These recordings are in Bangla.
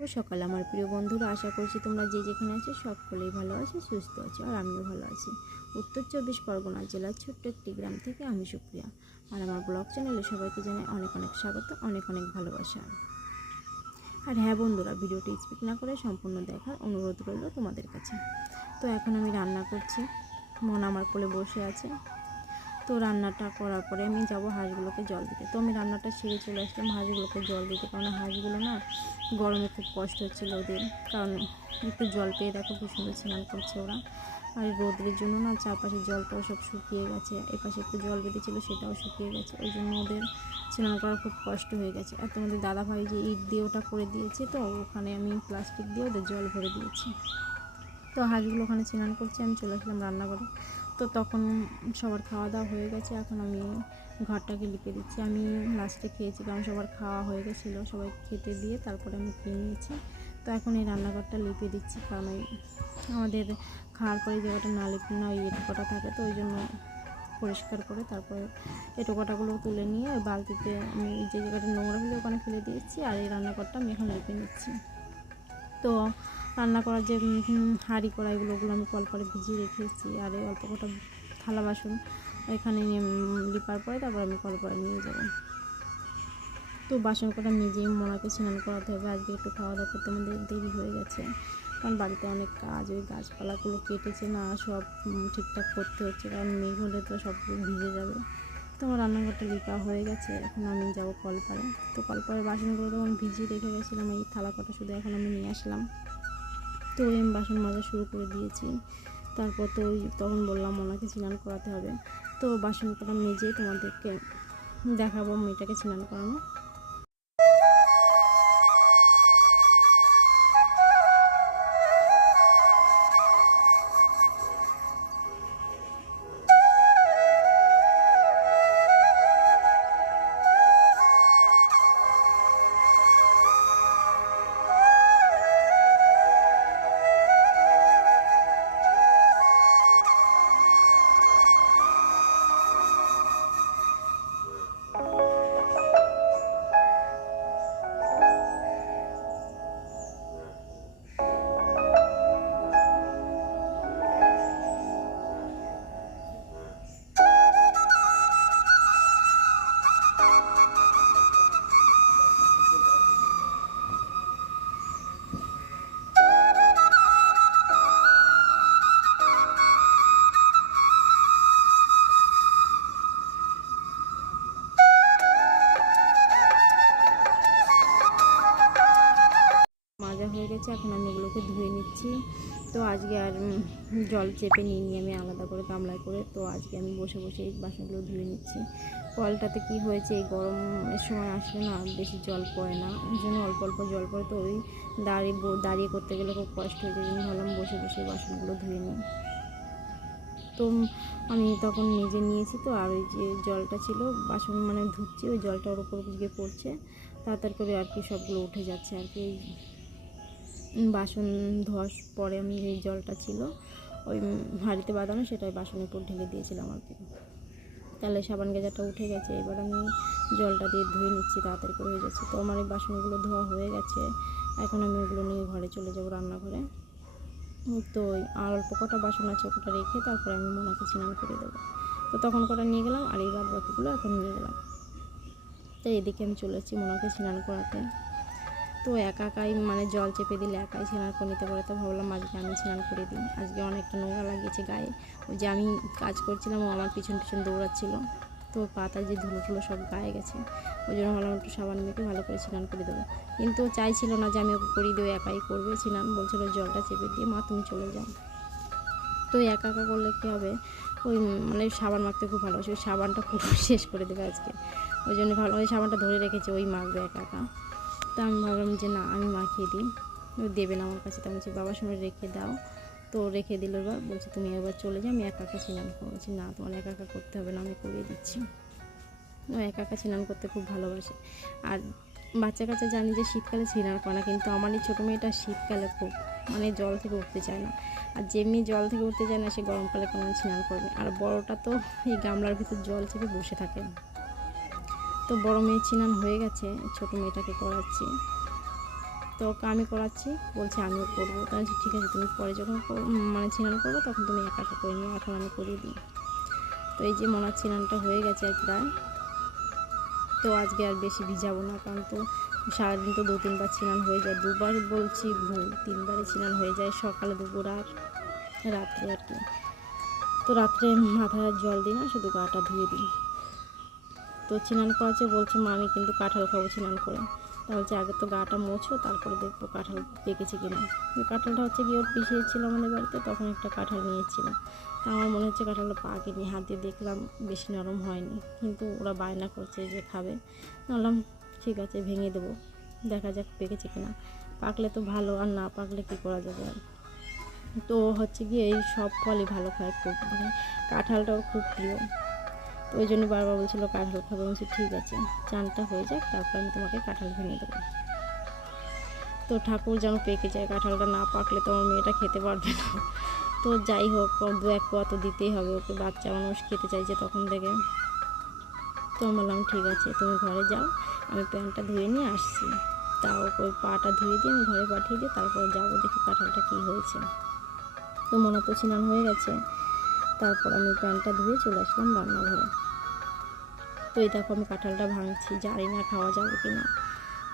সকালে আমার প্রিয় বন্ধুরা, আশা করছি তোমরা যে যেখানে আছো সকলেই ভালো আছো, সুস্থ আছো, আর আমিও ভালো আছি। উত্তর 24 পরগনা জেলার ছোট্ট একটি গ্রাম থেকে আমি সুপ্রিয়া, আর আমার ব্লগ চ্যানেলে সবাইকে জানাই অনেক অনেক স্বাগত, অনেক অনেক ভালোবাসা। আর হ্যাঁ বন্ধুরা, ভিডিওটি স্কিপ না করে সম্পূর্ণ দেখার অনুরোধ রইল তোমাদের কাছে। তো এখন আমি রান্না করছি, মন আমার কোলে বসে আছে। তো রান্নাটা করার পরে আমি যাব হাঁসগুলোকে জল দিতে। তো আমি রান্নাটা সেরে চলে আসলাম হাঁসগুলোকে জল দিতে, কারণ হাঁসগুলো না গরমে খুব কষ্ট হচ্ছিলো ওদের, কারণ একটু জল পেয়ে দেখো খুব সুন্দর স্নান করছে ওরা। আর রোদের জন্য না চারপাশে জলটাও সব শুকিয়ে গেছে, এপাশে একটু জল বেঁধেছিলো সেটাও শুকিয়ে গেছে, ওই জন্য ওদের স্নান করা খুব কষ্ট হয়ে গেছে। আর তোমাদের দাদাভাই যে ইট দিয়ে ওটা করে দিয়েছে, তো ওখানে আমি প্লাস্টিক দিয়ে ওদের জল ভরে দিয়েছি। তো হাঁসগুলো ওখানে স্নান করছে, আমি চলে আসলাম রান্নাঘরে। তো তখন সবার খাওয়া দাওয়া হয়ে গেছে, এখন আমি ঘরটাকে লিপে দিচ্ছি। আমি লাস্টে খেয়েছি, কারণ সবার খাওয়া হয়ে গেছিলো, সবাই খেতে দিয়ে তারপরে আমি খেয়ে নিয়েছি। তো এখন এই রান্নাঘরটা লিপে দিচ্ছি, কারণ ওই আমাদের খাওয়ার পরে জায়গাটা না লিপে না ওই এঁটোকাটা থাকে, তো ওই জন্য পরিষ্কার করে তারপরে এঁটোকাটাগুলো তুলে নিয়ে বালতিতে আমি যে জায়গাটা নোংরা হলে ওখানে ফেলে দিয়েছি, আর এই রান্নাঘরটা আমি এখন লিপে নিচ্ছি। তো রান্না করার যে হাঁড়ি কড়াইগুলো আমি কলপারে ভিজিয়ে রেখেছি, আর এই অল্প কটা থালা বাসন এখানে লিপার পরে তারপর আমি কলপারে নিয়ে যাব। তো বাসন কটা নিজেই মোনাকে স্নান করাতে হবে, আজকে একটু খাওয়া দাওয়া করতে আমাদের দেরি হয়ে গেছে, কারণ বাড়িতে অনেক কাজ, ওই গাছপালাগুলো কেটেছে না, সব ঠিকঠাক করতে হচ্ছে, কারণ মেঘ হলে তো সব ভিজে যাবে। তো আমার রান্নাঘরটা লিপা হয়ে গেছে, এখন আমি যাব কলপারে। তো কলপারে বাসনগুলো তখন ভিজিয়ে রেখে গেছিলাম, এই থালা কটা শুধু এখন আমি নিয়ে আসলাম। তো আমি বাসন মাজা শুরু করে দিয়েছি। তারপর তো তখন বললাম ওনাকে স্নান করাতে হবে, তো বাসন কটা মেজে তোমাদেরকে দেখাবো মেয়েটাকে স্নান করানো। মাজা হয়ে গেছে, এখন আমি এগুলোকে ধুয়ে নিচ্ছি। তো আজকে আর জল চেপে নিয়ে আমি আলাদা করে গামলায় করে, তো আজকে আমি বসে বসে এই বাসনগুলো ধুয়ে নিচ্ছি। কলটাতে কি হয়েছে, এই গরমের সময় আসলে না বেশি জল পড়ে না, ওই জন্য অল্প অল্প জল পড়ে, তো ওই দাঁড়িয়ে করতে গেলে খুব কষ্ট হয়ে যায়, ভাবলাম বসে বসে বাসনগুলো ধুয়ে নিই। তো আমি তখন নিজে নিয়েছি, তো আর ওই যে জলটা ছিল বাসন মানে ধুচ্ছি, ওই জলটা ওর উপর গিয়ে পড়ছে, তাড়াতাড়ি করে আর কি সবগুলো উঠে যাচ্ছে আর কি। বাসন ধোয়ার পরে আমি এই জলটা ছিল ওই হাঁড়িতে বাঁধানো, সেটাই বাসনের উপর ঢেলে দিয়েছিলাম আর কি, তাহলে সাবান গেজাটা উঠে গেছে। এবার আমি জলটা দিয়ে ধুয়ে নিচ্ছি, তাড়াতাড়ি করে হয়ে যাচ্ছে। তো আমার এই বাসনগুলো ধোয়া হয়ে গেছে, এখন আমি ওগুলো নিয়ে ঘরে চলে যাবো রান্নাঘরে। তো আর অল্প কটা বাসন আছে, ওটা রেখে তারপরে আমি মোনাকে স্নান করে দেবো। তো তখন কটা নিয়ে গেলাম, আর এই বাদ বাকিগুলো এখন নিয়ে গেলাম। তো এদিকে আমি চলে এসেছি মোনাকে স্নান করাতে। তো একাই মানে জল চেপে দিলে একাই স্নান করে নিতে পারে, তো ভাবলাম আজকে আমি স্নান করে দিই। আজকে অনেকটা নোংরা লাগিয়েছে গায়ে, ওই যে আমি কাজ করছিলাম ও আমার পিছন পিছন দৌড়াচ্ছিল, তো পাতায় যে ধুলো টুলো সব গায়ে গেছে, ওই জন্য ভাবলাম একটু সাবান মেখে ভালো করে স্নান করে দেবো। কিন্তু ও চাইছিল না যে আমি ওকে করিয়ে দেবো, একাই করবে স্নান, বলছিল জলটা চেপে দিয়ে মা তুমি চলে যাও। তো একা করলে কী হবে, ওই মানে সাবান মাখতে খুব ভালোবাসে, ওই সাবানটা পুরো শেষ করে দেবে আজকে, ওই জন্য ভালো ওই সাবানটা ধরে রেখেছে, ওই মাখবে একা। তো আমি ভাবলাম যে না আমি মাখিয়ে দিই, ও দেবে না আমার কাছে, তো আমি বলছি বাবার সঙ্গে রেখে দাও। তো রেখে দিল, এবার বলছি তুমি এবার চলে যাও, আমি একা স্নান করবো। বলছি না তোমার একা করতে হবে না, আমি করিয়ে দিচ্ছি। ও একা স্নান করতে খুব ভালোবাসে। আর বাচ্চা কাচ্চা জানি যে শীতকালে স্নান করে না, কিন্তু আমার এই ছোটো মেয়েটা শীতকালে খুব মানে জল থেকে উঠতে চায় না, আর যেমনি জল থেকে উঠতে চায় না সে গরমকালে কেমন স্নান করবে। আর বড়টা তো এই গামলার ভিতর জল চেপে বসে থাকে। তো বড় মেয়ে স্নান হয়ে গেছে, ছোটো মেয়েটাকে করাচ্ছি। তো ওকে আমি করাচ্ছি, বলছে আমিও করবো। তাই বলছি ঠিক আছে, তুমি পরে যখন মানে ছিনান করবো তখন তুমি একা একা করে নিও, এখন আমি করিয়ে দিই। তো এই যে মনার ছিনানটা হয়ে গেছে আর প্রায়। তো আজকে আর বেশি ভিজাবো না, কারণ তো সারাদিন তো 2-3 বার ছিনান হয়ে যায়, 2 বার বলছি ভুল, 3বারই ছিনান হয়ে যায়, সকালে, দুপুর আর রাত্রে আর কি। তো রাত্রে মাথায় জল দিই না, শুধু গাটা ধুয়ে দিই। তো ছিনান করাচ্ছে, বলছে মা আমি কিন্তু কাঁঠাল খাবো ছিনান করে। তা বলছে আগে তো গাটা মোছো, তারপরে দেখবো কাঁঠাল পেকেছে কিনা। কাঁঠালটা হচ্ছে কি ওর পিছিয়েছিল আমাদের বাড়িতে, তখন একটা কাঁঠাল নিয়েছিল। তা আমার মনে হচ্ছে কাঁঠালটা পাকেনি, হাত দিয়ে দেখলাম বেশি নরম হয়নি, কিন্তু ওরা বায়না করছে যে খাবে। বললাম ঠিক আছে ভেঙে দেবো, দেখা যাক পেকেছে কিনা, পাকলে তো ভালো, আর না পাকলে কী করা যাবে আর। তো হচ্ছে কি এই সব ফলই ভালো খায় খুব, মানে কাঁঠালটাও খুব প্রিয়। তো ওই জন্য বারবার বলছিল কাঁঠাল খাবো। বলছি ঠিক আছে, চানটা হয়ে যাক তারপর আমি তোমাকে কাঁঠাল ভেঙে দেবো। তো ঠাকুর যেন পেকে যায়, কাঁঠালটা না পাকলে তো আমার মেয়েটা খেতে পারবে না। তো যাই হোক, 2-1 কোয়া তো দিতেই হবে ওকে, বাচ্চা মানুষ খেতে চাইছে তখন থেকে। তো আমি বললাম ঠিক আছে তুমি ঘরে যাও, আমি প্যান্টটা ধুয়ে নিয়ে আসছি। তাও ওই পাটা ধুয়ে দিয়ে আমি ঘরে পাঠিয়ে দিই, তারপর যাবো দেখি কাঁঠালটা কী হয়েছে। তো মনে তো ছিনান হয়ে গেছে। তারপর আমি প্যান্টটা ধুয়ে চলে আসলাম রান্নাঘরে। তো এই দেখো আমি কাঁঠালটা ভাঙছি, জানি না খাওয়া যাবে কি না।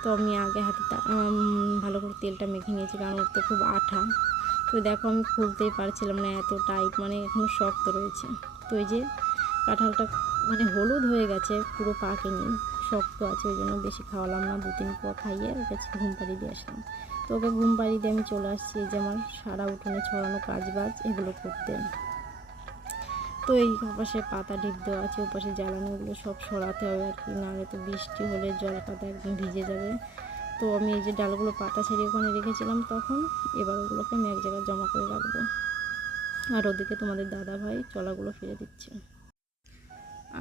তো আমি আগে হাতে ভালো করে তেলটা মেখে নিয়েছি, কারণ ওর তো খুব আঠা। তো দেখো আমি খুলতেই পারছিলাম না, এত টাইট, মানে এখনও শক্ত রয়েছে। তো এই যে কাঁঠালটা মানে হলুদ হয়ে গেছে, পুরো পাকেনি, শক্ত আছে, ওই জন্য বেশি খাওয়ালাম না, 2-3 কোয়া খাইয়ে ওকে ঘুম পাড়িয়ে দিয়ে আসলাম। তো ওকে ঘুম পাড়িয়ে দিয়ে আমি চলে আসছি যে আমার সারা উঠোনে ছড়ানো কাজবাজ এগুলো করতে। তো এই পাশে পাতা ঢিপ দেওয়া আছে, ওপাশে জ্বালানোগুলো সব সরাতে হবে আর কি, নাহলে তো বৃষ্টি হলে জল পাতা একদম ভিজে যাবে। তো আমি এই যে ডালগুলো পাতা ছেড়ে ওখানে রেখেছিলাম তখন, এবার ওগুলোকে আমি এক জায়গায় জমা করে রাখবো। আর ওদিকে তোমাদের দাদা ভাই চলাগুলো ফেলে দিচ্ছে,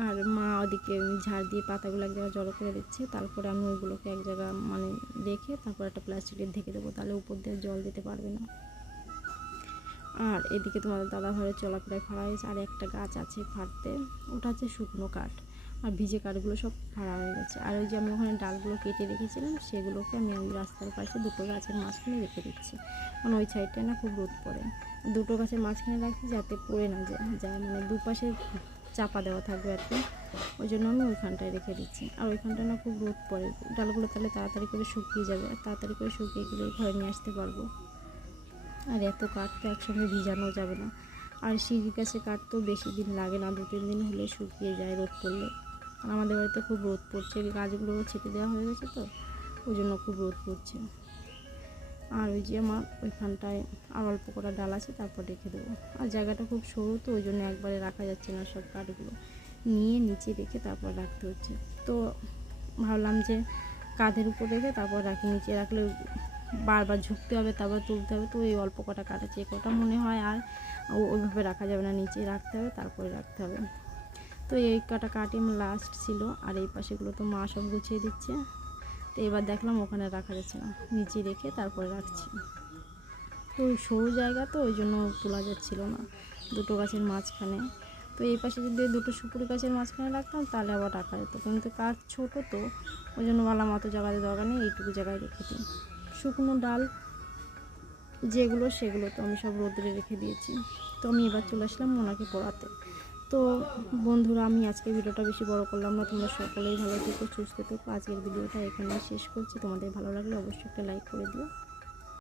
আর মা ওদিকে ঝাড় দিয়ে পাতাগুলো এক জায়গায় জড়ো করে দিচ্ছে। তারপরে আমি ওইগুলোকে এক জায়গায় মানে রেখে তারপর একটা প্লাস্টিকের ঢেকে দেবো, তাহলে উপর দিয়ে জল দিতে পারবে না। আর এদিকে তোমাদের দাদা ঘরে চলাফেরায় ফাড়া হয়েছে, আর একটা গাছ আছে ফাড়তে, ওটা হচ্ছে শুকনো কাঠ, আর ভিজে কাঠগুলো সব ফাড়া হয়ে গেছে। আর ওই যে আমি ওখানে ডালগুলো কেটে রেখেছিলাম, সেগুলোকে আমি ওই রাস্তার পাশে দুটো গাছের মাঝখানে রেখে দিচ্ছি, কারণ ওই সাইডটায় না খুব রোদ পড়ে। দুটো গাছের মাঝখানে রাখছি যাতে পড়ে না যায়, মানে দুপাশে চাপা দেওয়া থাকবে আর কি, ওই জন্য আমি ওইখানটায় রেখে দিচ্ছি। আর ওইখানটায় না খুব রোদ পড়ে, ডালগুলো তাহলে তাড়াতাড়ি করে শুকিয়ে যাবে, আর তাড়াতাড়ি করে শুকিয়ে গেলে ঘরে নিয়ে আসতে পারবো। আর এত কাঠ তো একসঙ্গে ভিজানো যাবে না, আর শিরি গাছে কাঠ তো বেশি দিন লাগে না, 2-3 দিন হলে শুকিয়ে যায় রোদ পড়লে। আর আমাদের বাড়িতে খুব রোদ পড়ছে, গাছগুলো ছেটে দেওয়া হয়ে গেছে তো, ওই জন্য খুব রোদ পড়ছে। আর ওই যে আমার ওইখানটায় আর অল্প কটা ডাল আছে, তারপর রেখে দেবো। আর জায়গাটা খুব সরু তো, ওই জন্য একবারে রাখা যাচ্ছে না, সব কাঠগুলো নিয়ে নিচে রেখে তারপর রাখতে হচ্ছে। তো ভাবলাম যে কাঁধের উপর রেখে তারপর রাখি, নিচে রাখলে বারবার ঝুঁকতে হবে, তারপর তুলতে হবে। তো এই অল্প কটা কাঠ আছে, কটা মনে হয় আর ওইভাবে রাখা যাবে না, নিচে রাখতে হবে, তারপরে রাখতে হবে। তো এই কটা কাঠই আমার লাস্ট ছিল, আর এই পাশেগুলো তো মা সব গুছিয়ে দিচ্ছে। তো এবার দেখলাম ওখানে রাখা যাচ্ছে না, নিচে রেখে তারপরে রাখছি। তো ওই সরু জায়গা তো, ওই জন্য তোলা যাচ্ছিলো না, দুটো গাছের মাঝখানে। তো এই পাশে যদি দুটো সুপুরি গাছের মাঝখানে রাখতাম তাহলে আবার রাখা যেত, কিন্তু কাঠ ছোটো তো, ওই জন্য বললাম অত জায়গাতে দরকার নেই, এইটুকু জায়গায় রেখে দিই। শুকনো ডাল যেগুলো সেগুলো তো আমি সব রোদে রেখে দিয়েছি। তো আমি এবার চলে আসলাম ওনাকে পড়াতে। তো বন্ধুরা, আমি আজকে ভিডিওটা বেশি বড় করলাম না, তোমরা সকলেই ভালো থেকো, সুস্থ থেকো। আজকের ভিডিওটা এখানে শেষ করছি, তোমাদের ভালো লাগলে অবশ্যই একটা লাইক করে দিও।